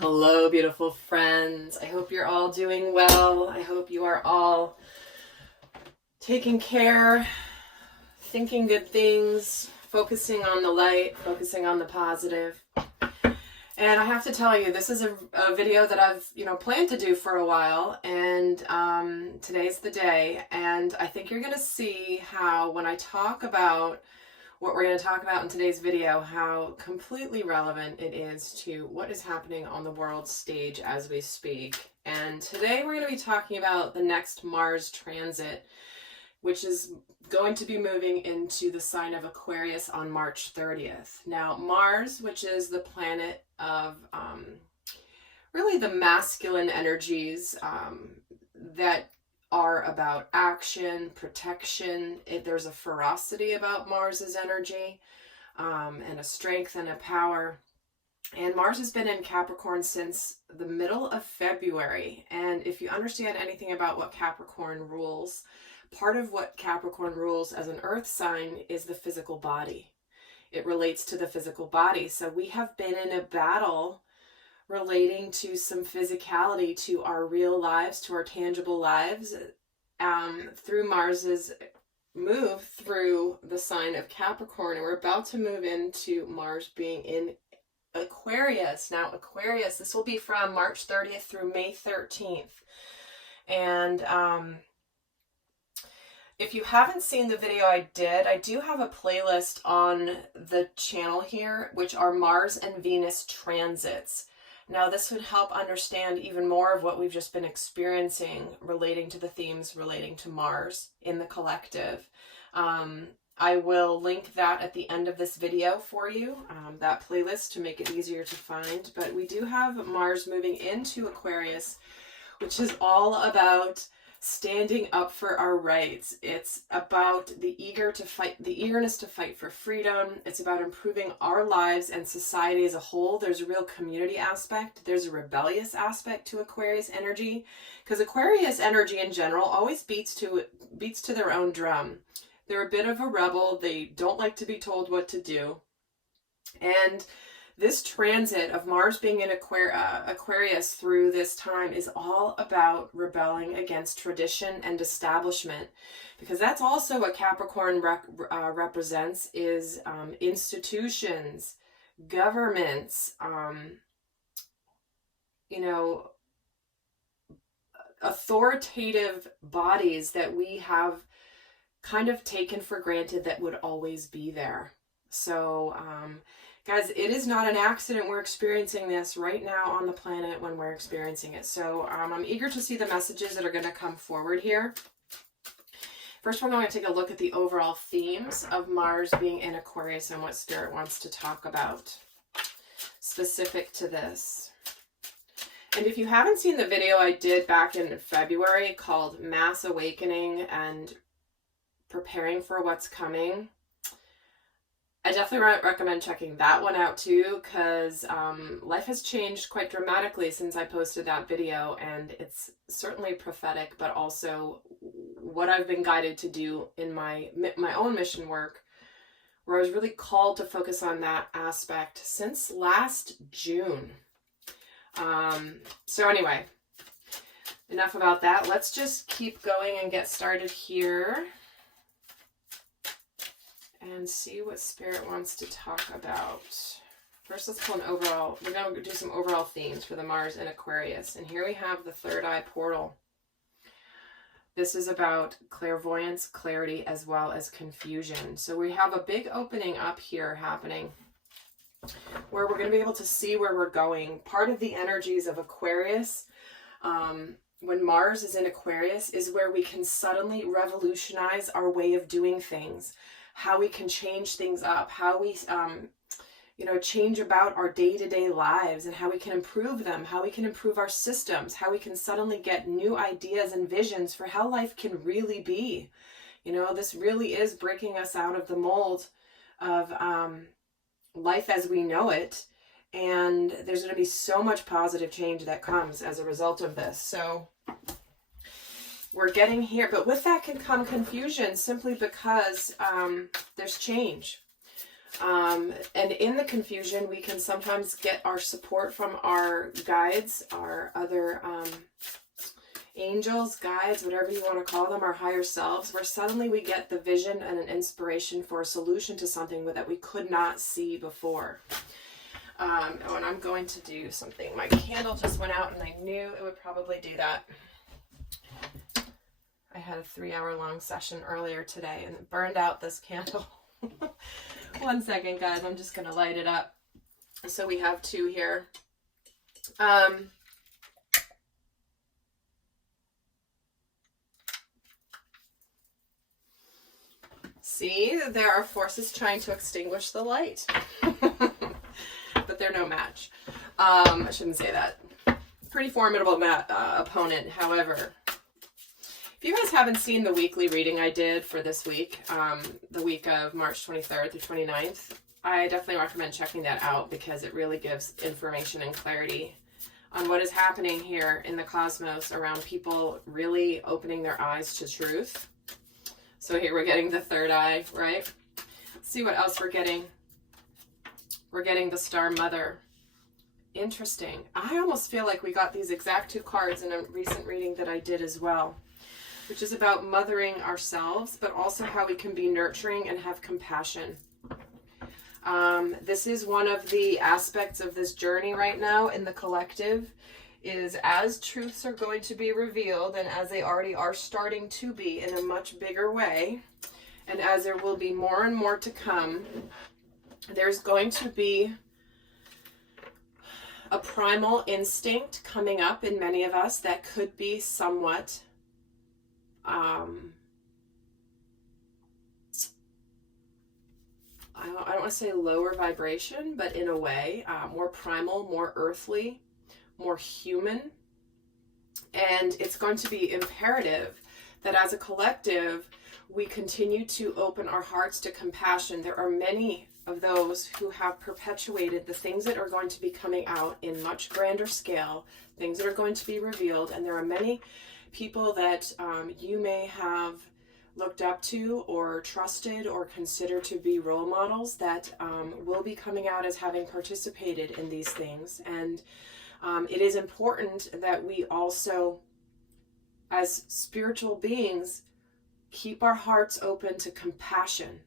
Hello, beautiful friends. I hope you're all doing well. I hope you are all taking care, thinking good things, focusing on the light, focusing on the positive. And I have to tell you, this is a video that I've, planned to do for a while, and today's the day. And I think you're going to see how when I talk about what we're going to talk about in today's video, how completely relevant it is to what is happening on the world stage as we speak. And today we're going to be talking about the next Mars transit, which is going to be moving into the sign of Aquarius on March 30th. Now, Mars, which is the planet of really the masculine energies that are about action, protection. There's a ferocity about Mars's energy, and a strength and a power. And Mars has been in Capricorn since the middle of February. And if you understand anything about what Capricorn rules, part of what Capricorn rules as an earth sign is the physical body. It relates to the physical body. So we have been in a battle relating to some physicality, to our real lives, to our tangible lives, through Mars's move through the sign of Capricorn. And we're about to move into Mars being in Aquarius. Now, Aquarius, this will be from March 30th through May 13th. And if you haven't seen the video I do have a playlist on the channel here, which are Mars and Venus transits. Now, this would help understand even more of what we've just been experiencing relating to the themes relating to Mars in the collective. I will link that at the end of this video for you, that playlist, to make it easier to find. But we do have Mars moving into Aquarius, which is all about standing up for our rights. It's about the eagerness to fight for freedom. It's about improving our lives and society as a whole. There's a real community aspect. There's a rebellious aspect to Aquarius energy, because Aquarius energy in general always beats to their own drum. They're a bit of a rebel. They don't like to be told what to do. And this transit of Mars being in Aquarius through this time is all about rebelling against tradition and establishment, because that's also what Capricorn represents, is institutions, governments, authoritative bodies that we have kind of taken for granted that would always be there. So, guys, it is not an accident we're experiencing this right now on the planet when we're experiencing it. So I'm eager to see the messages that are going to come forward here. First, we're going to take a look at the overall themes of Mars being in Aquarius and what Spirit wants to talk about specific to this. And if you haven't seen the video I did back in February called Mass Awakening and Preparing for What's Coming, I definitely recommend checking that one out too, because life has changed quite dramatically since I posted that video, and it's certainly prophetic, but also what I've been guided to do in my own mission work, where I was really called to focus on that aspect since last June. So anyway, enough about that. Let's just keep going and get started here and see what Spirit wants to talk about. First, let's pull an overall. We're going to do some overall themes for the Mars in Aquarius. And here we have the third eye portal. This is about clairvoyance, clarity, as well as confusion. So we have a big opening up here happening, where we're going to be able to see where we're going. Part of the energies of Aquarius, when Mars is in Aquarius, is where we can suddenly revolutionize our way of doing things, how we can change things up, how we, change about our day-to-day lives and how we can improve them, how we can improve our systems, how we can suddenly get new ideas and visions for how life can really be. This really is breaking us out of the mold of life as we know it. And there's going to be so much positive change that comes as a result of this. So we're getting here, but with that can come confusion, simply because there's change. And in the confusion, we can sometimes get our support from our guides, our other angels, guides, whatever you want to call them, our higher selves, where suddenly we get the vision and an inspiration for a solution to something that we could not see before. Oh, and I'm going to do something. My candle just went out and I knew it would probably do that. I had a 3-hour-long session earlier today and it burned out this candle. 1 second, guys. I'm just going to light it up. So we have 2 here. See, there are forces trying to extinguish the light. But they're no match. I shouldn't say that. Pretty formidable opponent, however. If you guys haven't seen the weekly reading I did for this week, the week of March 23rd through 29th, I definitely recommend checking that out because it really gives information and clarity on what is happening here in the cosmos around people really opening their eyes to truth. So here we're getting the third eye, right? Let's see what else we're getting. We're getting the Star Mother. Interesting. I almost feel like we got these exact 2 cards in a recent reading that I did as well, which is about mothering ourselves, but also how we can be nurturing and have compassion. This is one of the aspects of this journey right now in the collective, is as truths are going to be revealed, and as they already are starting to be in a much bigger way, and as there will be more and more to come, there's going to be a primal instinct coming up in many of us that could be somewhat I don't want to say lower vibration, but in a way, more primal, more earthly, more human. And it's going to be imperative that as a collective, we continue to open our hearts to compassion. There are many of those who have perpetuated the things that are going to be coming out in much grander scale, things that are going to be revealed. And there are many people that you may have looked up to or trusted or considered to be role models that will be coming out as having participated in these things. And it is important that we also, as spiritual beings, keep our hearts open to compassion.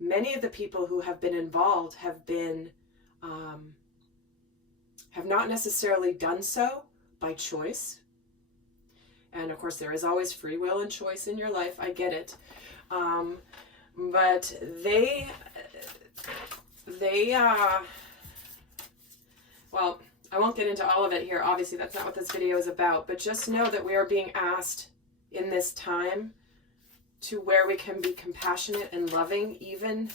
Many of the people who have been involved have not necessarily done so by choice. And of course, there is always free will and choice in your life. I get it. But well, I won't get into all of it here. Obviously, that's not what this video is about. But just know that we are being asked in this time to where we can be compassionate and loving, even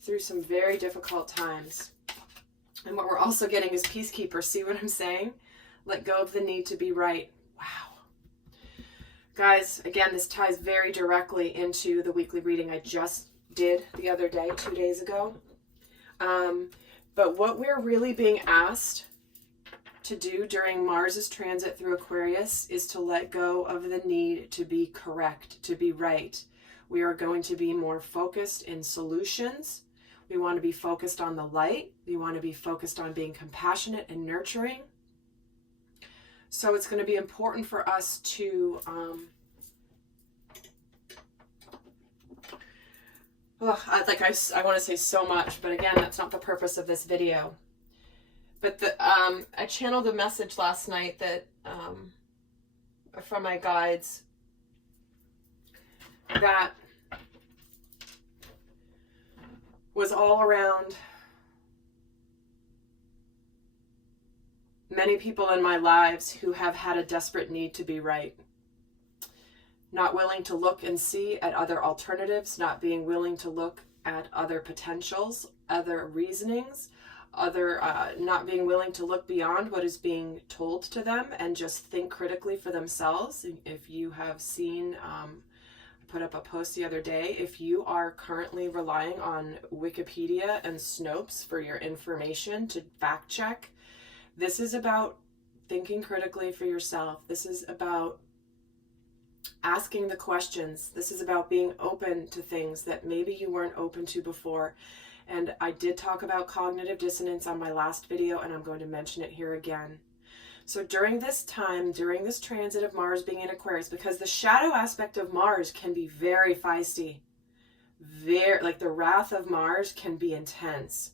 through some very difficult times. And what we're also getting is peacekeepers. See what I'm saying? Let go of the need to be right. Wow. Guys, again, this ties very directly into the weekly reading I just did the other day, 2 days ago. But what we're really being asked to do during Mars's transit through Aquarius is to let go of the need to be correct, to be right. We are going to be more focused in solutions. We want to be focused on the light. We want to be focused on being compassionate and nurturing. So it's going to be important for us to I want to say so much, but again, that's not the purpose of this video. But I channeled a message last night that from my guides that was all around many people in my lives who have had a desperate need to be right. Not willing to look and see at other alternatives, not being willing to look at other potentials, other reasonings, not being willing to look beyond what is being told to them and just think critically for themselves. If you have seen, I put up a post the other day, if you are currently relying on Wikipedia and Snopes for your information to fact check, this is about thinking critically for yourself. This is about asking the questions. This is about being open to things that maybe you weren't open to before. And I did talk about cognitive dissonance on my last video, and I'm going to mention it here again. So during this time, during this transit of Mars being in Aquarius, because the shadow aspect of Mars can be very feisty, like the wrath of Mars can be intense.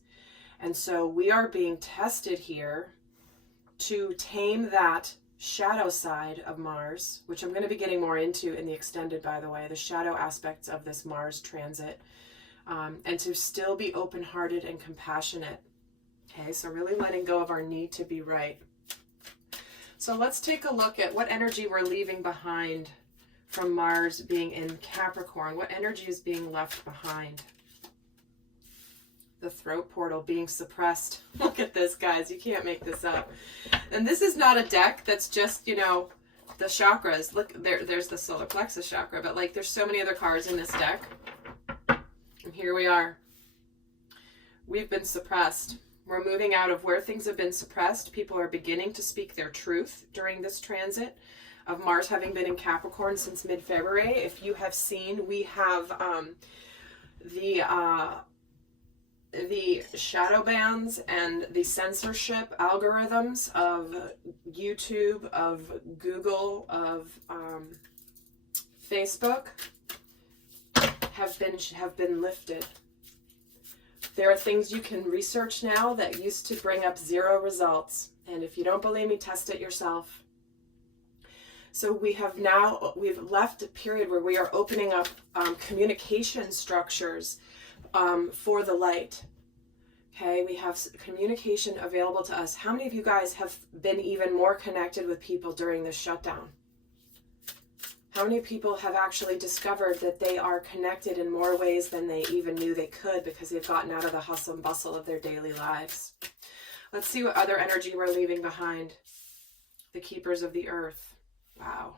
And so we are being tested here to tame that shadow side of Mars, which I'm going to be getting more into in the extended, by the way, the shadow aspects of this Mars transit, and to still be open-hearted and compassionate. Okay, so really letting go of our need to be right. So let's take a look at what energy we're leaving behind from Mars being in Capricorn. What energy is being left behind? The throat portal being suppressed. Look at this, guys. You can't make this up. And this is not a deck that's just, you know, the chakras. Look, there's the solar plexus chakra, but like there's so many other cards in this deck. And here we are. We've been suppressed. We're moving out of where things have been suppressed. People are beginning to speak their truth during this transit of Mars having been in Capricorn since mid-February. If you have seen, we have the shadow bans and the censorship algorithms of YouTube, of Google, of Facebook have been lifted. There are things you can research now that used to bring up 0 results. And if you don't believe me, test it yourself. So we've left a period where we are opening up communication structures for the light. Okay, we have communication available to us. How many of you guys have been even more connected with people during this shutdown? How many people have actually discovered that they are connected in more ways than they even knew they could because they've gotten out of the hustle and bustle of their daily lives? Let's see what other energy we're leaving behind. The keepers of the earth. Wow.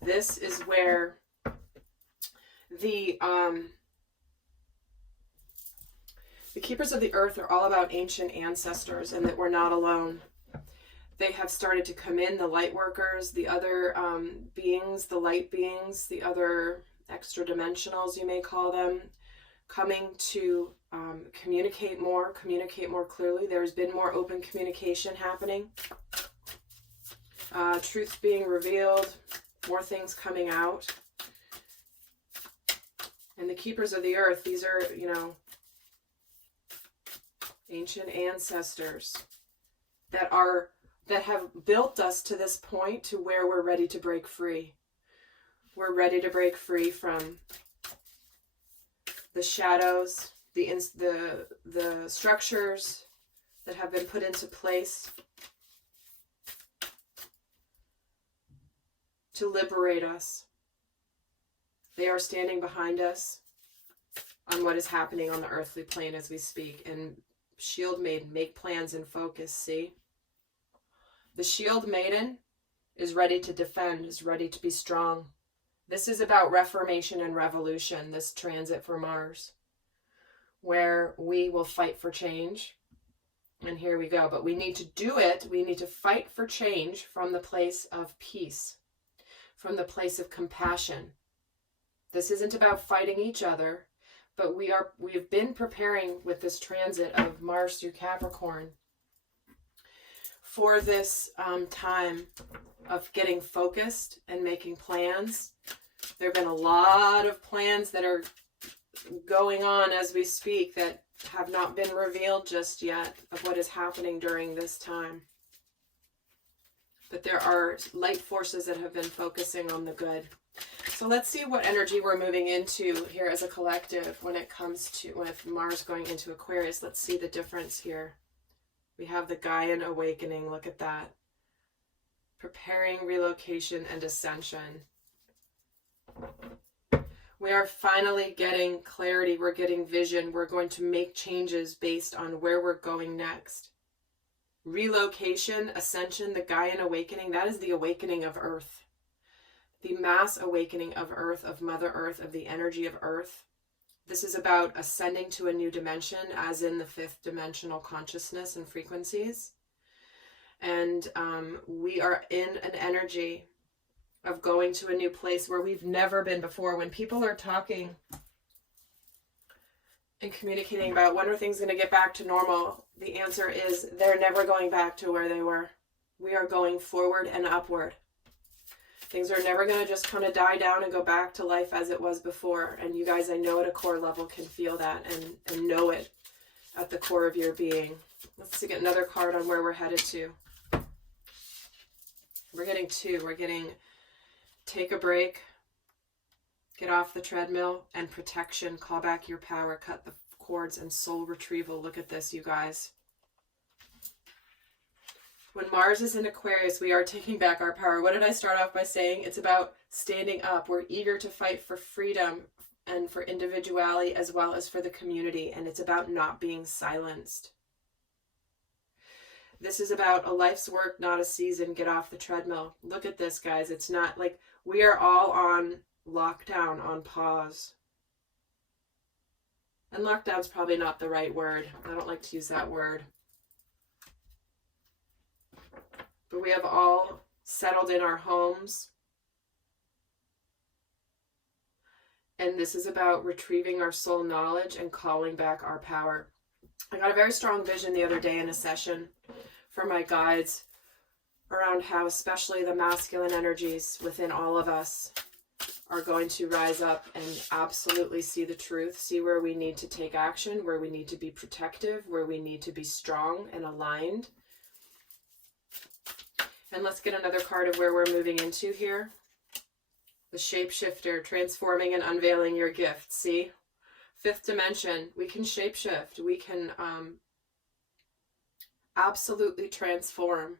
This is where the keepers of the earth are all about ancient ancestors and that we're not alone. They have started to come in, the light workers, the other beings, the light beings, the other extra dimensionals, you may call them, coming to communicate more clearly. There's been more open communication happening. Truth being revealed, more things coming out. And the keepers of the earth, these are, you know, ancient ancestors that have built us to this point to where we're ready to break free. We're ready to break free from the shadows, the structures that have been put into place to liberate us. They are standing behind us on what is happening on the earthly plane as we speak. And Shield Maiden, make plans and focus, see? The Shield Maiden is ready to defend, is ready to be strong. This is about reformation and revolution, this transit for Mars, where we will fight for change. And here we go. But we need to do it. We need to fight for change from the place of peace, from the place of compassion. This isn't about fighting each other, but we've been preparing with this transit of Mars through Capricorn for this time of getting focused and making plans. There have been a lot of plans that are going on as we speak that have not been revealed just yet of what is happening during this time. But there are light forces that have been focusing on the good. So let's see what energy we're moving into here as a collective when it comes to with Mars going into Aquarius. Let's see the difference here. We have the Gaian awakening. Look at that. Preparing relocation and ascension. We are finally getting clarity. We're getting vision. We're going to make changes based on where we're going next. Relocation, ascension, the Gaian awakening, that is the awakening of Earth. The mass awakening of Earth, of Mother Earth, of the energy of Earth. This is about ascending to a new dimension, as in the 5th dimensional consciousness and frequencies. And we are in an energy of going to a new place where we've never been before. When people are talking and communicating about when are things going to get back to normal, the answer is they're never going back to where they were. We are going forward and upward. Things are never going to just kind of die down and go back to life as it was before. And you guys, I know at a core level, can feel that and know it at the core of your being. Let's get another card on where we're headed to. We're getting two. We're getting take a break, get off the treadmill, and protection. Call back your power, cut the cords, and soul retrieval. Look at this, you guys. When Mars is in Aquarius, we are taking back our power. What did I start off by saying? It's about standing up. We're eager to fight for freedom and for individuality as well as for the community. And it's about not being silenced. This is about a life's work, not a season. Get off the treadmill. Look at this, guys. It's not like we are all on lockdown, on pause. And lockdown's probably not the right word. I don't like to use that word. But we have all settled in our homes. And this is about retrieving our soul knowledge and calling back our power. I got a very strong vision the other day in a session for my guides around how especially the masculine energies within all of us are going to rise up and absolutely see the truth, see where we need to take action, where we need to be protective, where we need to be strong and aligned. And let's get another card of where we're moving into here. The shapeshifter, transforming and unveiling your gift. See? Fifth dimension, we can shapeshift. We can absolutely transform.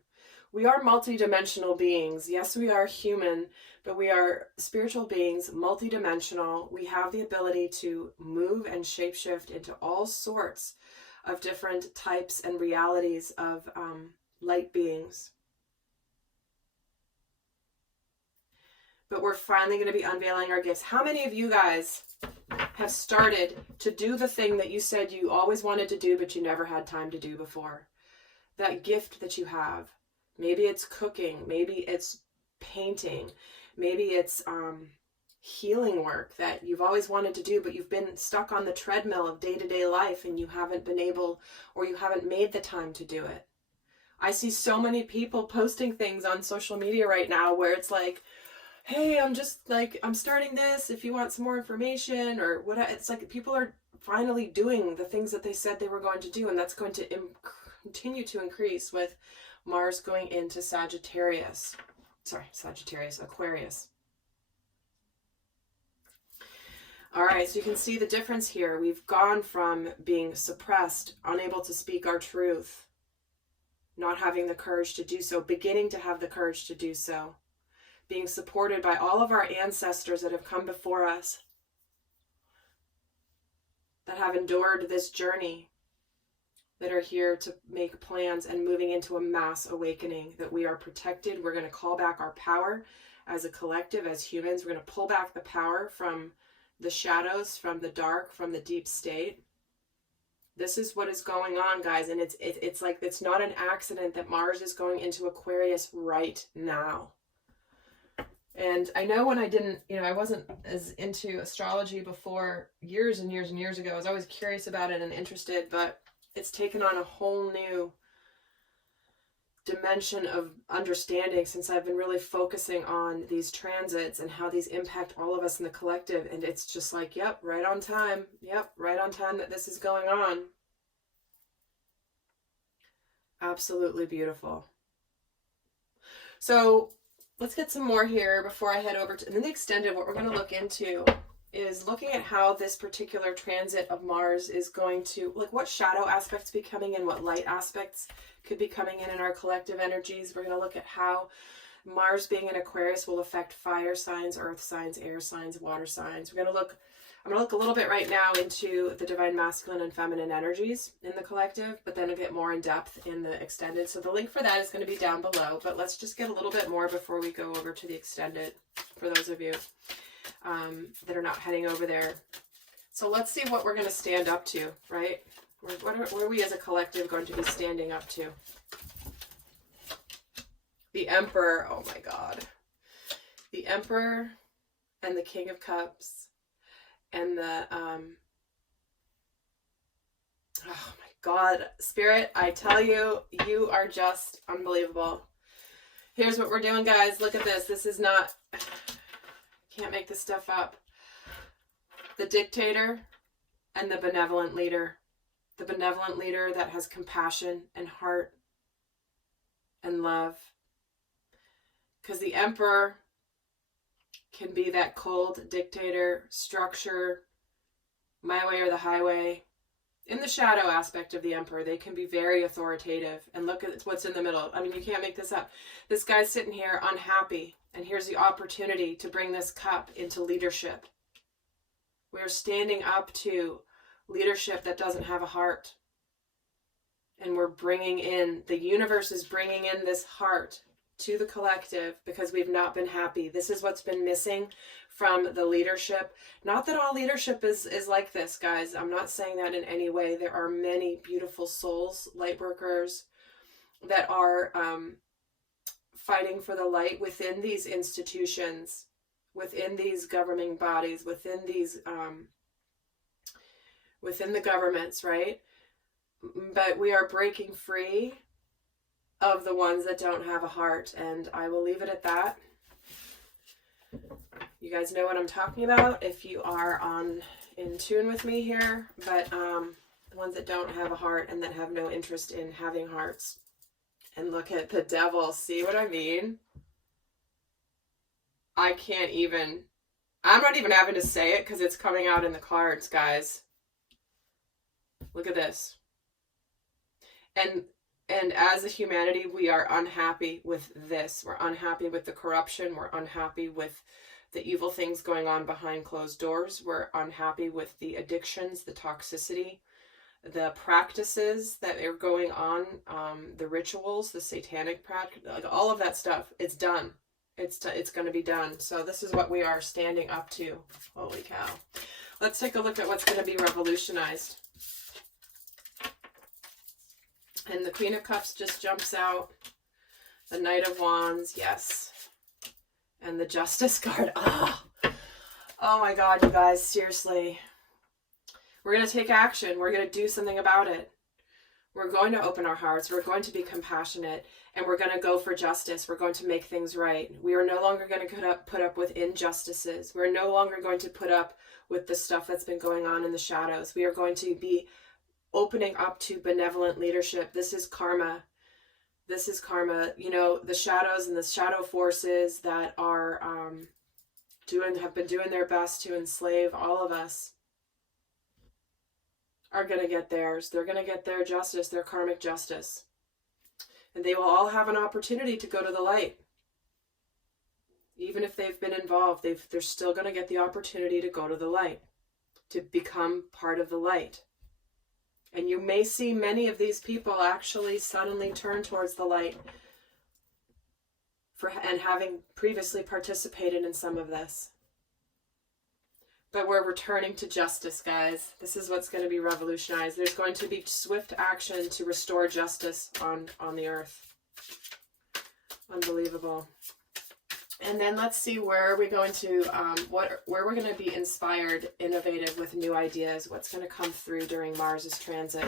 We are multidimensional beings. Yes, we are human, but we are spiritual beings, multidimensional. We have the ability to move and shapeshift into all sorts of different types and realities of light beings. But we're finally going to be unveiling our gifts. How many of you guys have started to do the thing that you said you always wanted to do, but you never had time to do before? That gift that you have. Maybe it's cooking. Maybe it's painting. Maybe it's healing work that you've always wanted to do, but you've been stuck on the treadmill of day-to-day life and you haven't been able, or you haven't made the time to do it. I see so many people posting things on social media right now where it's like, hey, I'm starting this if you want some more information or what. It's like people are finally doing the things that they said they were going to do, and that's going to continue to increase with Mars going into Aquarius. All right, so you can see the difference here. We've gone from being suppressed, unable to speak our truth, not having the courage to do so, beginning to have the courage to do so, being supported by all of our ancestors that have come before us, that have endured this journey, that are here to make plans and moving into a mass awakening, that we are protected. We're going to call back our power as a collective, as humans. We're going to pull back the power from the shadows, from the dark, from the deep state. This is what is going on, guys. And it's like, it's not an accident that Mars is going into Aquarius right now. And I know when I wasn't as into astrology before, years and years and years ago. I was always curious about it and interested, but it's taken on a whole new dimension of understanding since I've been really focusing on these transits and how these impact all of us in the collective. And it's just like, yep, right on time. Yep, right on time that this is going on. Absolutely beautiful. So let's get some more here before I head over to, and then the extended, what we're going to look into is looking at how this particular transit of Mars is going to, like, what shadow aspects be coming in, what light aspects could be coming in our collective energies. We're going to look at how Mars being in Aquarius will affect fire signs, earth signs, air signs, water signs. I'm going to look a little bit right now into the divine masculine and feminine energies in the collective, but then a bit more in depth in the extended. So the link for that is going to be down below, but let's just get a little bit more before we go over to the extended for those of you that are not heading over there. So let's see what we're going to stand up to, right? What are we as a collective going to be standing up to? The Emperor, oh my God. The Emperor and the King of Cups and the, oh my God, Spirit, I tell you, you are just unbelievable. Here's what we're doing, guys. Look at this. This is not, can't make this stuff up. The Dictator and the Benevolent Leader. The benevolent leader that has compassion and heart and love. Because the Emperor can be that cold dictator, structure, my way or the highway. In the shadow aspect of the Emperor, they can be very authoritative. And look at what's in the middle. I mean, you can't make this up. This guy's sitting here unhappy. And here's the opportunity to bring this cup into leadership. We're standing up to leadership that doesn't have a heart. And we're bringing in, the universe is bringing in this heart to the collective because we've not been happy. This is what's been missing from the leadership. Not that all leadership is like this, guys. I'm not saying that in any way. There are many beautiful souls, light workers, that are fighting for the light within these institutions, within these governing bodies, within these within the governments, right? But we are breaking free of the ones that don't have a heart, and I will leave it at that. You guys know what I'm talking about if you are in tune with me here, but the ones that don't have a heart and that have no interest in having hearts. And look at the Devil. See what I mean? I'm not even having to say it because it's coming out in the cards, guys. Look at this. And as a humanity, we are unhappy with this. We're unhappy with the corruption. We're unhappy with the evil things going on behind closed doors. We're unhappy with the addictions, the toxicity, the practices that are going on, the rituals, the satanic practice, like all of that stuff. It's done. It's going to be done. So this is what we are standing up to. Holy cow. Let's take a look at what's going to be revolutionized. And the Queen of Cups just jumps out. The Knight of Wands, yes. And the Justice card. Oh my God, you guys, seriously. We're going to take action. We're going to do something about it. We're going to open our hearts. We're going to be compassionate. And we're going to go for justice. We're going to make things right. We are no longer going to put up with injustices. We're no longer going to put up with the stuff that's been going on in the shadows. We are going to be opening up to benevolent leadership. This is karma. This is karma. You know, the shadows and the shadow forces that are have been doing their best to enslave all of us are going to get theirs. They're going to get their justice, their karmic justice. And they will all have an opportunity to go to the light. Even if they've been involved, they're still going to get the opportunity to go to the light, to become part of the light. And you may see many of these people actually suddenly turn towards the light and having previously participated in some of this. But we're returning to justice, guys. This is what's going to be revolutionized. There's going to be swift action to restore justice on the earth. Unbelievable. And then let's see where are we going to, where we're going to be inspired, innovative with new ideas. What's going to come through during Mars's transit.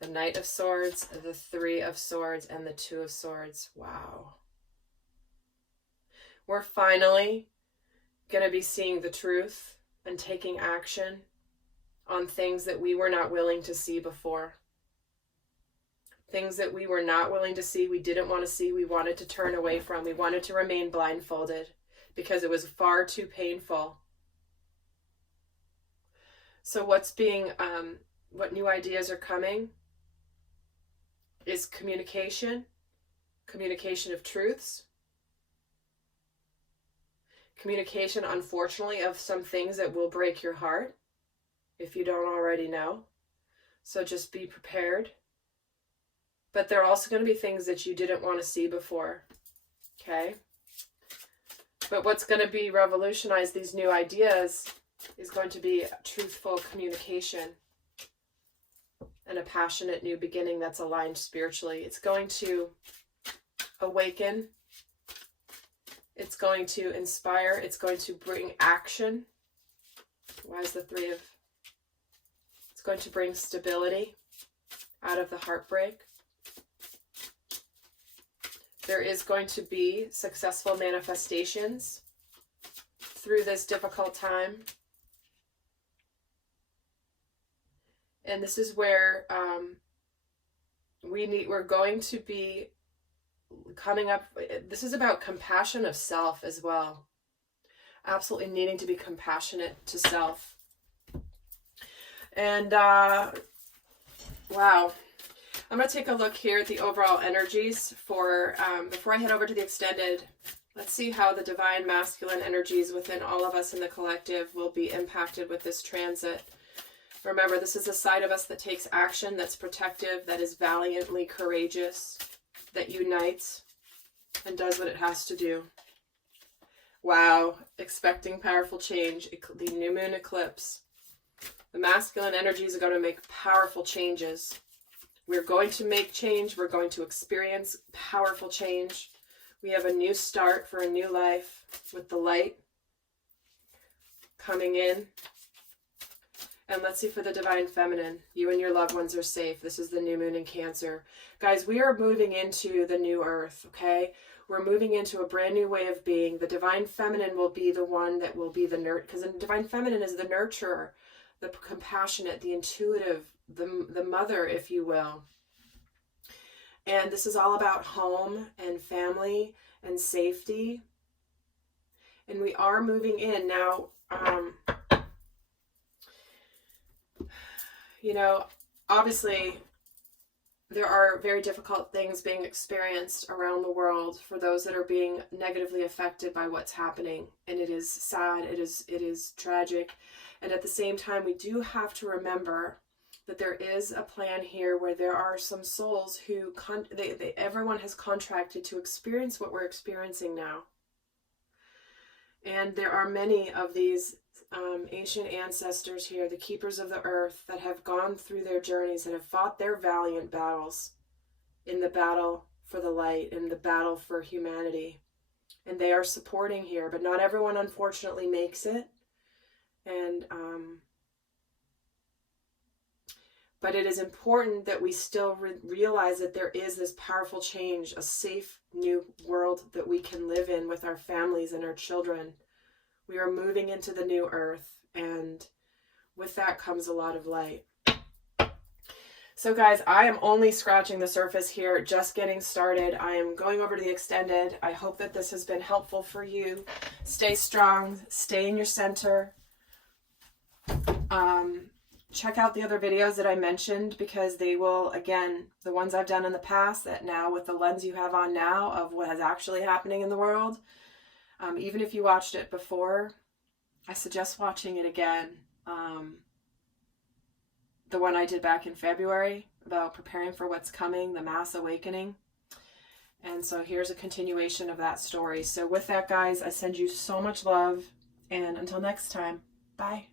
The Knight of Swords, the Three of Swords, and the Two of Swords. Wow. We're finally going to be seeing the truth and taking action on things that we were not willing to see before. Things that we were not willing to see, we didn't want to see, we wanted to turn away from. We wanted to remain blindfolded because it was far too painful. So what new ideas are coming is communication of truths, communication, unfortunately, of some things that will break your heart if you don't already know. So just be prepared. But there are also going to be things that you didn't want to see before, okay? But what's going to be revolutionized, these new ideas, is going to be truthful communication and a passionate new beginning that's aligned spiritually. It's going to awaken. It's going to inspire. It's going to bring action. Why is the 3 of... It's going to bring stability out of the heartbreak. There is going to be successful manifestations through this difficult time. And this is where we're going to be coming up. This is about compassion of self as well. Absolutely needing to be compassionate to self. And wow. I'm going to take a look here at the overall energies for, before I head over to the extended. Let's see how the divine masculine energies within all of us in the collective will be impacted with this transit. Remember, this is a side of us that takes action, that's protective, that is valiantly courageous, that unites and does what it has to do. Wow, expecting powerful change, the new moon eclipse. The masculine energies are going to make powerful changes. We're going to make change. We're going to experience powerful change. We have a new start for a new life with the light coming in. And let's see for the divine feminine. You and your loved ones are safe. This is the new moon in Cancer. Guys, we are moving into the new earth, okay? We're moving into a brand new way of being. The divine feminine will be the one that will be the because the divine feminine is the nurturer, the compassionate, the intuitive, the mother, if you will. And this is all about home and family and safety. And we are moving in now. You know, obviously, there are very difficult things being experienced around the world for those that are being negatively affected by what's happening. And it is sad, it is tragic. And at the same time, we do have to remember that there is a plan here where there are some souls who, everyone has contracted to experience what we're experiencing now. And there are many of these ancient ancestors here, the keepers of the earth, that have gone through their journeys, that have fought their valiant battles in the battle for the light, in the battle for humanity. And they are supporting here, but not everyone unfortunately makes it. And but it is important that we still realize that there is this powerful change, a safe new world that we can live in with our families and our children. We are moving into the new earth, and with that comes a lot of light. So guys, I am only scratching the surface here, just getting started. I am going over to the extended. I hope that this has been helpful for you. Stay strong, stay in your center. Check out the other videos that I mentioned, because they will, again, the ones I've done in the past, that now with the lens you have on now of what is actually happening in the world, even if you watched it before, I suggest watching it again. The one I did back in February about preparing for what's coming, the mass awakening. And so here's a continuation of that story. So with that, guys, I send you so much love, and until next time, bye.